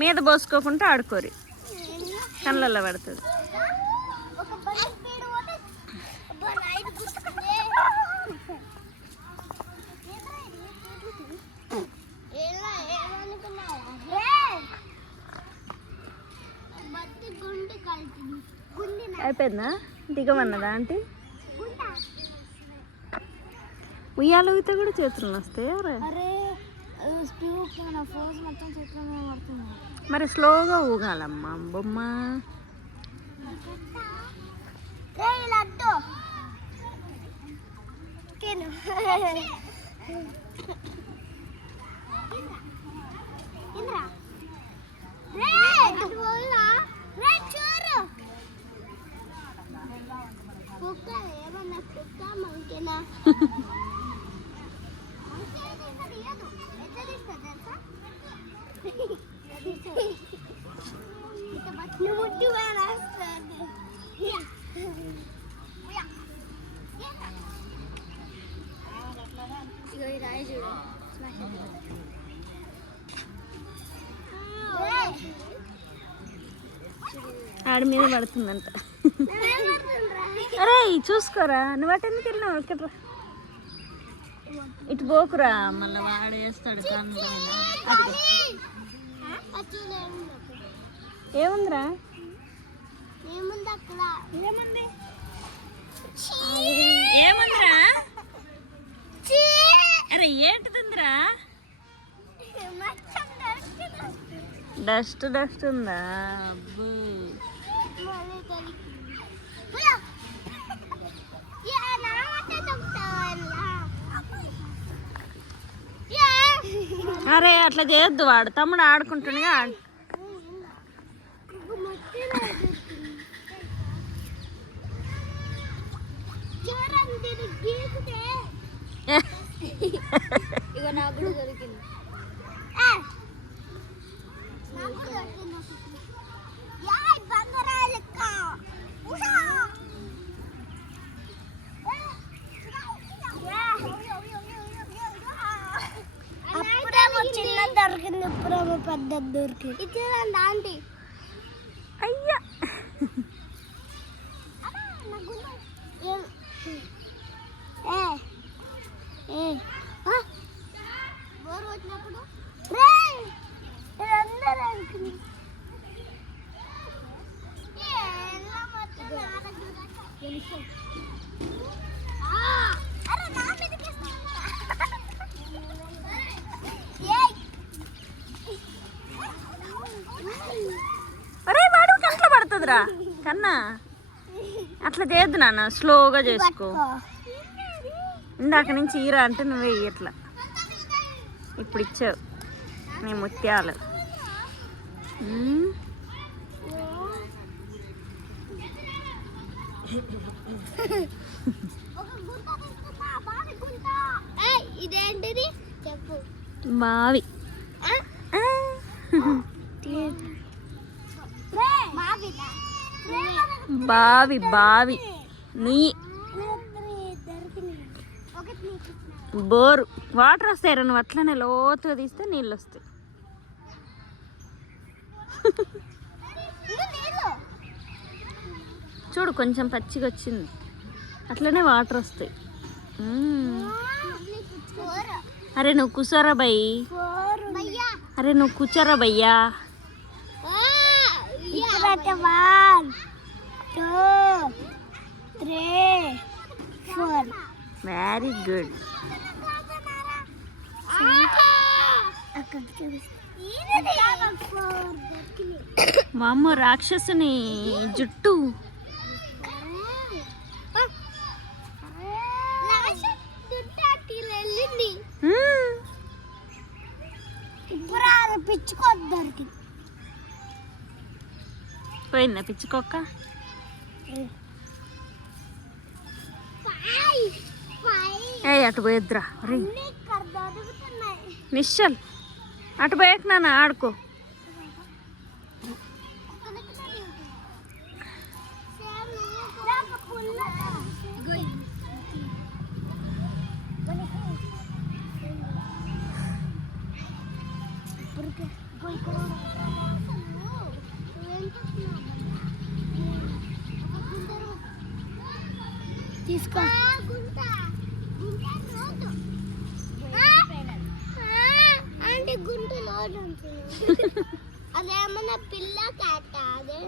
మీద పోసుకోకుండా ఆడుకోరి, కళ్ళల్లో పడుతుంది. అయిపోయిందా? దిగమన్నదా ఆంటీ? ఉయ్యాలు ఊగితే కూడా చేతులు వస్తాయి. మరి స్లోగా ఊగాలమ్మా బొమ్మ. ఆడి మీద పడుతుందంట. అరే చూసుకోరా, నువ్వు అటు ఎందుకు వెళ్ళినావు? ఇక్కడ ఇటు పోకురా, మళ్ళీ వాడేస్తాడు కన్ను. ఏముందిరా? ఏముందిరా? అరే ఏంటిదిందిరా? డస్ట్ డస్ట్ ఉందా? అబ్బు అరే అట్లా చేయొద్దు, వాడు తమ్ముడు ఆడుకుంటుండగా. ఇక నాకు కూడా దొరికింది. చిన్న దొరికింది, ఇప్పుడేమో పెద్దది దొరికింది. ఇచ్చేదండి ఆంటీ. అయ్యా బోరు వచ్చినప్పుడు అరే వాడు కంట్లో పడుతుందిరా కన్నా. అట్లా చేయొద్దు నాన్న, స్లోగా చేసుకో. ఇందాక నుంచి ఈరా అంటే నువ్వే ఇట్లా. ఇప్పుడు ఇచ్చావు నీ ముత్యాలు. ఇదేంటిది చెప్పు. బావి. బావి బావి నీ బోరు వాటర్ వస్తాయి. నువ్వు అట్లనే లోతుగా తీస్తే నీళ్ళు వస్తాయి. చూడు కొంచెం పచ్చిగా వచ్చింది, అట్లనే వాటర్ వస్తాయి. అరే నువ్వు కూర్చోరా భయ్. అరే నువ్వు కూర్చోరా భయ్యా. Very good. వామ్మో రాక్షసుని జుట్టు. పోయిందా పిచ్చుకోక్క? ఏ అటు పోయొద్దురా రే నిశ్చల్, అటు పోయాక నాన్న ఆడుకో. Go. తీసుకో. అంటే గుంట లోడ్ అదేమన్నా పిల్ల కాట అదే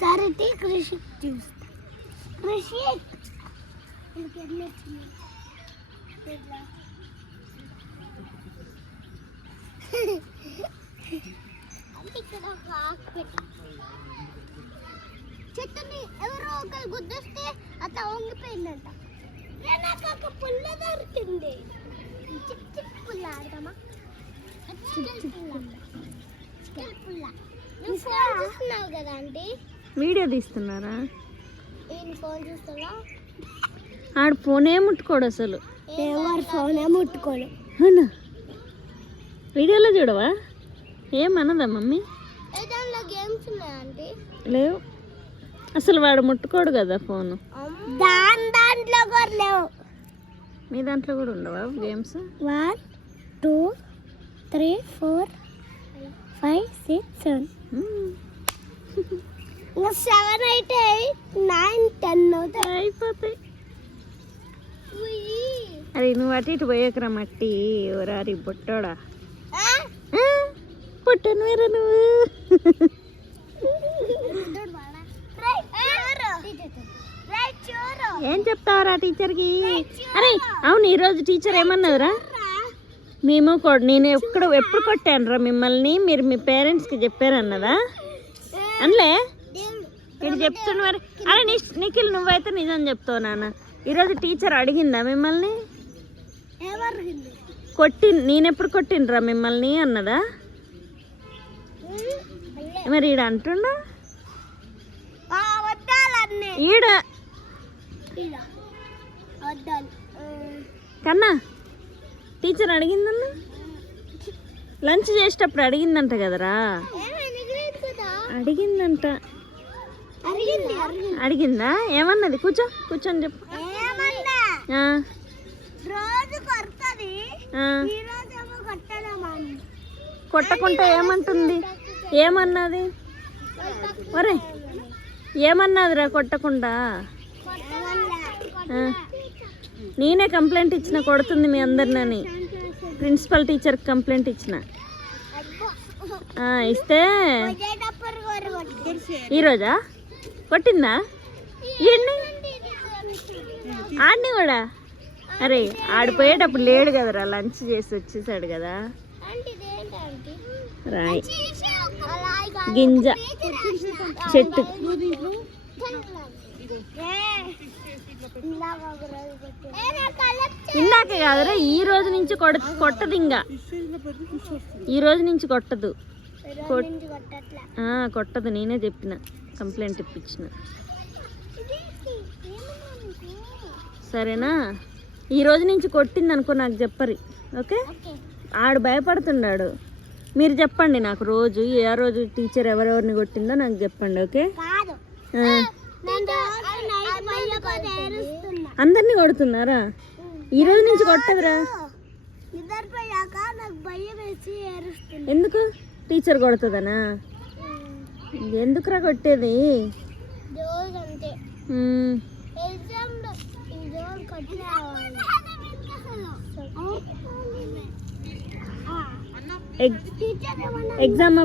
సరే కృషి చూస్తా. కృషి ఇక్కడ ఒక ఆకు పెట్టు. చెట్టుని ఎవరో ఒకరు గుద్దేస్తే అత వంగిపోయిందంట. నాకు ఒక పుల్ల దొరికింది. చిప్ చిప్ పుల్ల ఆడతామా? నువ్వు ఫోన్ చూస్తున్నావు కదా ఆంటీ? వీడియో తీస్తున్నారా? నేను ఫోన్ చూస్తున్నా. ఆడు ఫోనే ముట్టుకోడు అసలు. ఎవరు ఫోనే ముట్టుకోడు. అవునా? వీడియోలో చూడవా? ఏమన్నదా మమ్మీ? దాంట్లో గేమ్స్ ఉన్నాయా ఆంటీ? లేవు అసలు, వాడు ముట్టుకోడు కదా ఫోను. దాంట్లో కూడా లేవు. మీ దాంట్లో కూడా ఉండవా గేమ్స్? 1 2 3 4 5 6 7 7 8 9 10 అవుతాయి. అయిపోతాయి. అరే నువ్వు అటు ఇటు పోయేకరా మట్టి ఎవరారి బొట్టోడా. పుట్టను వేరే నువ్వు. ఏం చెప్తావరా టీచర్కి? అరే అవును, ఈరోజు టీచర్ ఏమన్నదిరా? మేము నేను ఎప్పుడు కొట్టానురా మిమ్మల్ని, మీరు మీ పేరెంట్స్కి చెప్పారన్నదా? అనలే ఇటు చెప్తున్నా మరి. అరే నిఖిల్ నువ్వైతే నిజం చెప్తావు నాన్న. ఈరోజు టీచర్ అడిగిందా మిమ్మల్ని? నేనెప్పుడు కొట్టినరా మిమ్మల్ని అన్నదా? మరి ఈడ అంటుండా ఈడ కన్నా టీచర్ అడిగిందన్న. లంచ్ చేసేటప్పుడు అడిగిందంట కదరా? అడిగిందంట. అడిగిందా? ఏమన్నది? కూర్చొని చెప్పు. కొట్టకుంటే ఏమంటుంది? ఏమన్నది? ఒరే ఏమన్నదిరా కొట్టకుండా? నేనే కంప్లైంట్ ఇచ్చిన, కొడుతుంది మీ అందరినని. ప్రిన్సిపల్ టీచర్కి కంప్లైంట్ ఇచ్చిన. ఇస్తే ఈరోజా కొట్టిందా? ఆడిని కూడా. అరే ఆడిపోయేటప్పుడు లేడు కదరా, లంచ్ చేసి వచ్చేసాడు కదా. రాయ్ గింజ చెట్టు ఇందాకే కాదురా, ఈ రోజు నుంచి కొట్టదు. ఇంకా ఈ రోజు నుంచి కొట్టదు. కొట్టదు, నేనే చెప్పిన, కంప్లైంట్ ఇప్పించిన. సరేనా? ఈ రోజు నుంచి కొట్టింది అనుకో నాకు చెప్పరి. ఓకే? ఆడు భయపడుతున్నాడు. మీరు చెప్పండి నాకు రోజు, ఏ రోజు టీచర్ ఎవరెవరిని కొట్టిందో నాకు చెప్పండి. ఓకే? అందరినీ కొడుతున్నారా? ఈ రోజు నుంచి కొట్టదురా. ఎందుకు? టీచర్ కొడుతుందనా? ఎందుకురా కొట్టేది? ఎగ్జామ్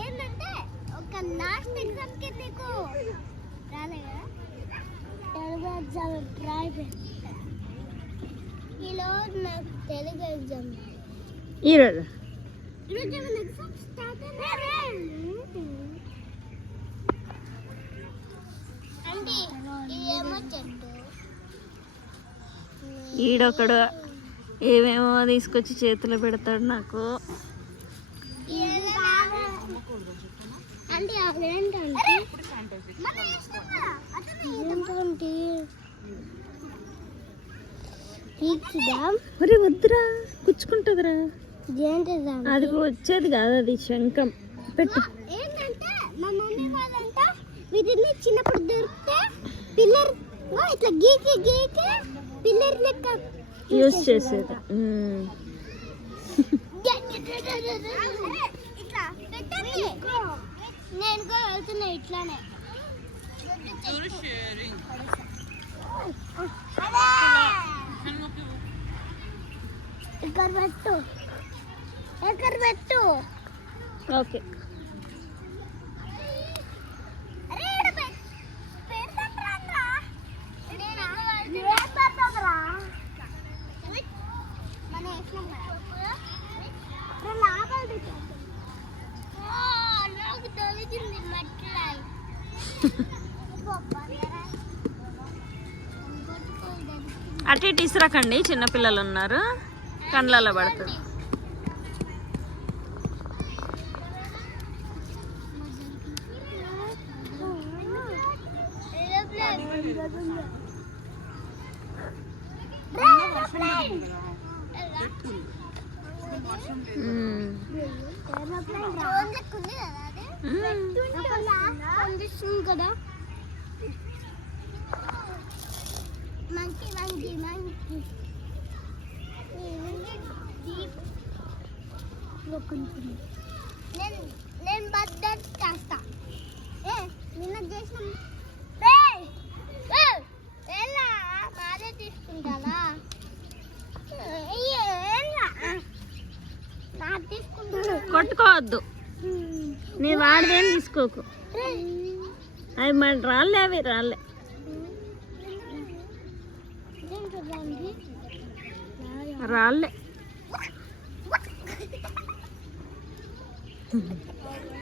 ఏంటంటే ఒక లాస్ట్ ఎగ్జామ్ కి నీకు రాలేదా? తెలుగు ఎగ్జామ్ ట్రై చేస్తా. ఈరోజు నాకు తెలుగు ఎగ్జామ్. ఈరోజు ఎగ్జామ్ స్టార్ట్ అంటే ఏమో చెట్టు ఈడొకడు ఏమేమో తీసుకొచ్చి చేతిలో పెడతాడు నాకు. మరి వద్దురా, గుచ్చుకుంటుందిరా. అది వచ్చేది కాదు, అది శంఖం. పెట్టు. ఏంటంటే మా మమ్మీ వాళ్ళంట వీటిని చిన్నప్పుడు దొరికితే పిల్లర్ ఇట్లా గీకి పిల్లర్ లెక్క యూజ్ చేసేది. ఇట్లా పెట్టండి. నేను కూడా వెళ్తున్నా ఇట్లానే. ఇక్కడ పెట్టు, ఇక్కడ పెట్టు. ఓకే. అటు ఇటు ఇసురకండి, చిన్నపిల్లలు ఉన్నారు, కండ్లలో పడుతుంది. కదా మంకీ మంకీ మంకీ నేను బర్త్డేట్ చేస్తా. నిన్న చేసిన మాదే తీసుకుంటారా? నా తీసుకుంటా. కొట్టుకోవద్దు, నీ వాడిదేం తీసుకోకు. అవి మన రాళ్ళే, అవి రాళ్ళే. రాళ్ళే.